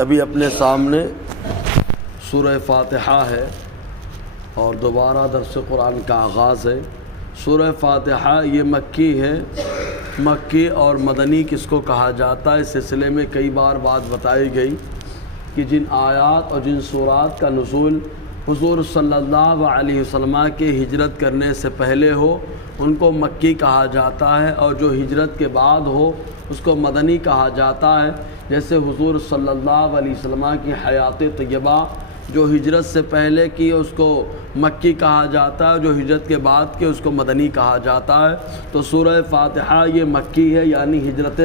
ابھی اپنے سامنے سورہ فاتحہ ہے اور دوبارہ درس قرآن کا آغاز ہے۔ سورہ فاتحہ یہ مکی ہے۔ مکی اور مدنی کس کو کہا جاتا ہے، اس سلسلے میں کئی بار بات بتائی گئی کہ جن آیات اور جن سورات کا نزول حضور صلی اللہ علیہ وسلم کے ہجرت کرنے سے پہلے ہو ان کو مکی کہا جاتا ہے، اور جو ہجرت کے بعد ہو اس کو مدنی کہا جاتا ہے۔ جیسے حضور صلی اللہ علیہ وسلم کی حیات طیبہ جو ہجرت سے پہلے کی اس کو مکی کہا جاتا ہے، جو ہجرت کے بعد کے اس کو مدنی کہا جاتا ہے۔ تو سورہ فاتحہ یہ مکی ہے، یعنی ہجرت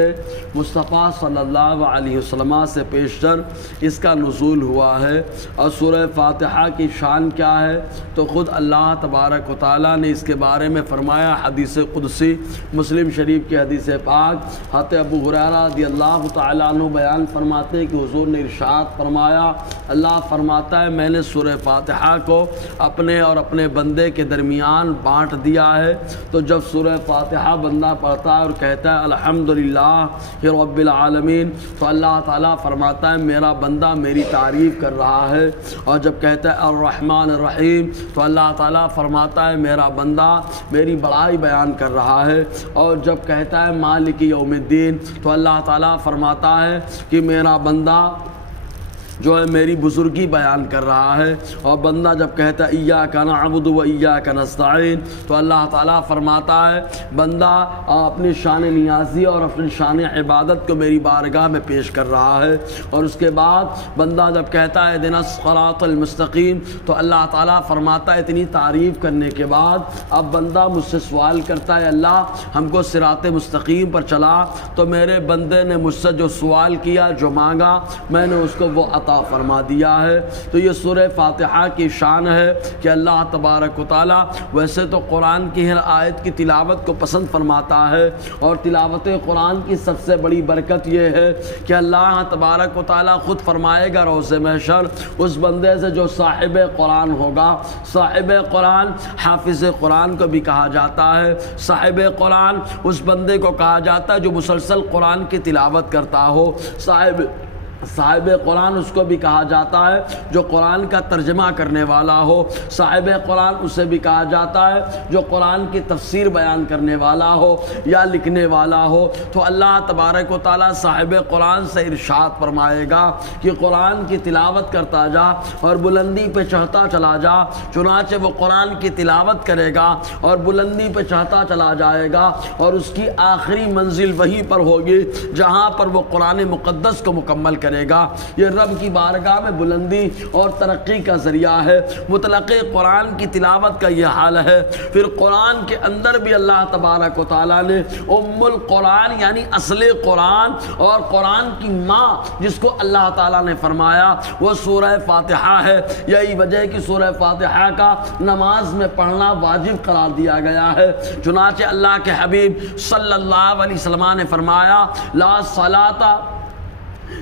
مصطفیٰ صلی اللہ علیہ وسلم سے پیشتر اس کا نزول ہوا ہے۔ اور سورہ فاتحہ کی شان کیا ہے تو خود اللہ تبارک و تعالیٰ نے اس کے بارے میں فرمایا، حدیث قدسی مسلم شریف کی حدیث پاک حضرت ابو ہریرہ رضی اللہ تعالیٰ عنہ بیان فرماتے ہیں کہ حضور نے ارشاد فرمایا، اللہ فرماتا ہے میں نے سورہ فاتحہ کو اپنے اور اپنے بندے کے درمیان بانٹ دیا ہے۔ تو جب سورہ فاتحہ بندہ پڑھتا ہے اور کہتا ہے الحمدللہ رب العالمین، تو اللہ تعالیٰ فرماتا ہے میرا بندہ میری تعریف کر رہا ہے۔ اور جب کہتا ہے الرحمن الرحیم تو اللہ تعالیٰ فرماتا ہے میرا بندہ میری بڑائی بیان کر رہا ہے۔ اور جب کہتا ہے مالک یوم الدین تو اللہ تعالیٰ فرماتا ہے کہ میرا بندہ جو ہے میری بزرگی بیان کر رہا ہے۔ اور بندہ جب کہتا ہے ایاک نعبد و ایاک نستعین تو اللہ تعالیٰ فرماتا ہے بندہ اپنی شان نیازی اور اپنی شان عبادت کو میری بارگاہ میں پیش کر رہا ہے۔ اور اس کے بعد بندہ جب کہتا ہے اہدنا الصراط المستقیم تو اللہ تعالیٰ فرماتا ہے اتنی تعریف کرنے کے بعد اب بندہ مجھ سے سوال کرتا ہے اللہ ہم کو صراط مستقیم پر چلا، تو میرے بندے نے مجھ سے جو سوال کیا جو مانگا میں نے اس کو وہ عطا فرما دیا ہے۔ تو یہ سورہ فاتحہ کی شان ہے کہ اللہ تبارک و تعالیٰ ویسے تو قرآن کی ہر آیت کی تلاوت کو پسند فرماتا ہے، اور تلاوت قرآن کی سب سے بڑی برکت یہ ہے کہ اللہ تبارک و تعالیٰ خود فرمائے گا روز محشر اس بندے سے جو صاحب قرآن ہوگا۔ صاحب قرآن حافظ قرآن کو بھی کہا جاتا ہے۔ صاحب قرآن اس بندے کو کہا جاتا ہے جو مسلسل قرآن کی تلاوت کرتا ہو۔ صاحب قرآن اس کو بھی کہا جاتا ہے جو قرآن کا ترجمہ کرنے والا ہو۔ صاحب قرآن اسے بھی کہا جاتا ہے جو قرآن کی تفسیر بیان کرنے والا ہو یا لکھنے والا ہو۔ تو اللہ تبارک و تعالیٰ صاحب قرآن سے ارشاد فرمائے گا کہ قرآن کی تلاوت کرتا جا اور بلندی پہ چڑھتا چلا جا۔ چنانچہ وہ قرآن کی تلاوت کرے گا اور بلندی پہ چڑھتا چلا جائے گا، اور اس کی آخری منزل وہیں پر ہوگی جہاں پر وہ قرآن مقدس کو مکمل کرے گا۔ یہ رب کی بارگاہ میں بلندی اور ترقی کا ذریعہ ہے۔ مطلق قرآن کی تلاوت کا یہ حال ہے۔ پھر قرآن کے اندر بھی اللہ تبارک و تعالیٰ نے ام القرآن یعنی اصل قرآن اور قرآن کی ماں جس کو اللہ تعالیٰ نے فرمایا وہ سورہ فاتحہ ہے۔ یہی وجہ ہے کہ سورہ فاتحہ کا نماز میں پڑھنا واجب قرار دیا گیا ہے۔ چنانچہ اللہ کے حبیب صلی اللہ علیہ وسلم نے فرمایا لا صلاۃ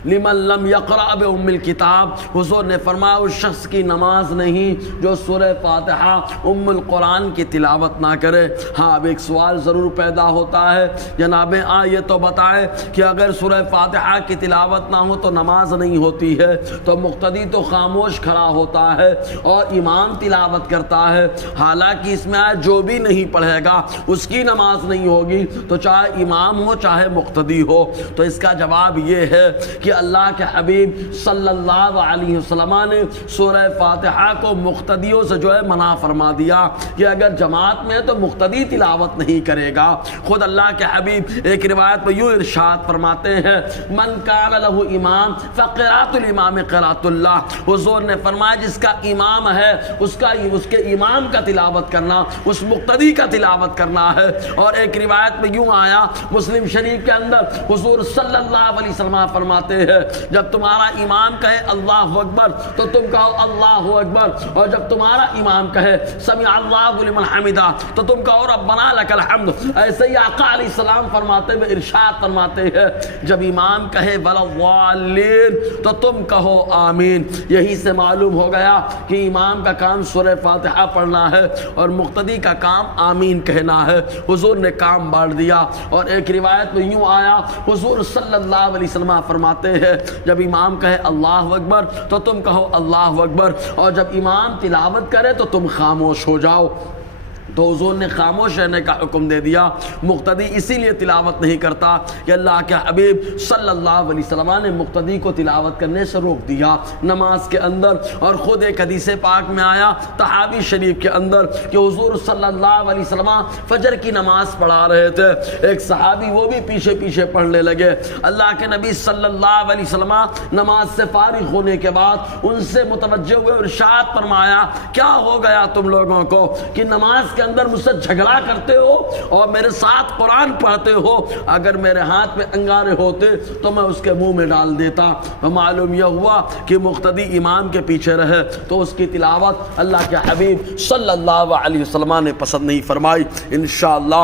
لمن لم یقرأ بأم الکتاب، حضور نے فرمایا اس شخص کی نماز نہیں جو سورہ فاتحہ ام القرآن کی تلاوت نہ کرے۔ ہاں اب ایک سوال ضرور پیدا ہوتا ہے جناب یہ تو بتائیں کہ اگر سورہ فاتحہ کی تلاوت نہ ہو تو نماز نہیں ہوتی ہے، تو مقتدی تو خاموش کھڑا ہوتا ہے اور امام تلاوت کرتا ہے، حالانکہ اس میں جو بھی نہیں پڑھے گا اس کی نماز نہیں ہوگی، تو چاہے امام ہو چاہے مقتدی ہو۔ تو اس کا جواب یہ ہے کہ اللہ کے حبیب صلی اللہ علیہ وسلم نے سورہ فاتحہ کو مقتدیوں سے جو ہے منع فرما دیا کہ اگر جماعت میں ہے تو مقتدی تلاوت نہیں کرے گا۔ خود اللہ کے حبیب ایک روایت میں یوں ارشاد فرماتے ہیں من کان لہ امام فقراۃ الامام قراۃ اللہ، حضور نے فرمایا جس کا امام ہے اس کے امام کا تلاوت کرنا اس مقتدی کا تلاوت کرنا ہے۔ اور ایک روایت میں یوں آیا مسلم شریف کے اندر حضور صلی اللہ علیہ وسلم فرماتے ہیں جب تمہارا امام کہے اللہ اکبر تو تم کہو اللہ اکبر، اور جب تمہارا امام کہے سمع اللہ لمن حمدہ تو تم کہو ربنا لک الحمد۔ ایسے ہی آقا علیہ السلام فرماتے ہوئے ارشاد فرماتے ہیں جب امام کہے ولا تو تم کہو آمین۔ یہی سے معلوم ہو گیا کہ امام کا کام سورہ فاتحہ پڑھنا ہے اور مقتدی کا کام آمین کہنا ہے۔ حضور نے کام بانٹ دیا۔ اور ایک روایت میں یوں آیا حضور صلی اللہ علیہ وسلم فرماتے فرماتے ہیں جب امام کہے اللہ اکبر تو تم کہو اللہ اکبر، اور جب امام تلاوت کرے تو تم خاموش ہو جاؤ۔ تو حضور نے خاموش رہنے کا حکم دے دیا۔ مقتدی اسی لیے تلاوت نہیں کرتا کہ اللہ کے حبیب صلی اللہ علیہ وسلم نے مقتدی کو تلاوت کرنے سے روک دیا نماز کے اندر۔ اور خود ایک حدیث پاک میں آیا طحاوی شریف کے اندر کہ حضور صلی اللہ علیہ وسلم فجر کی نماز پڑھا رہے تھے، ایک صحابی وہ بھی پیچھے پیچھے پڑھنے لگے۔ اللہ کے نبی صلی اللہ علیہ وسلم نماز سے فارغ ہونے کے بعد ان سے متوجہ ہوئے اور ارشاد فرمایا کیا ہو گیا تم لوگوں کو کہ نماز کے اندر مجھ سے جھگڑا کرتے ہو اور میرے ساتھ قرآن پڑھتے ہو؟ اگر میرے ہاتھ میں انگارے ہوتے تو میں اس کے منہ میں ڈال دیتا۔ معلوم یہ ہوا کہ مقتدی امام کے پیچھے رہے تو اس کی تلاوت اللہ کے حبیب صلی اللہ علیہ وسلم نے پسند نہیں فرمائی۔ انشاءاللہ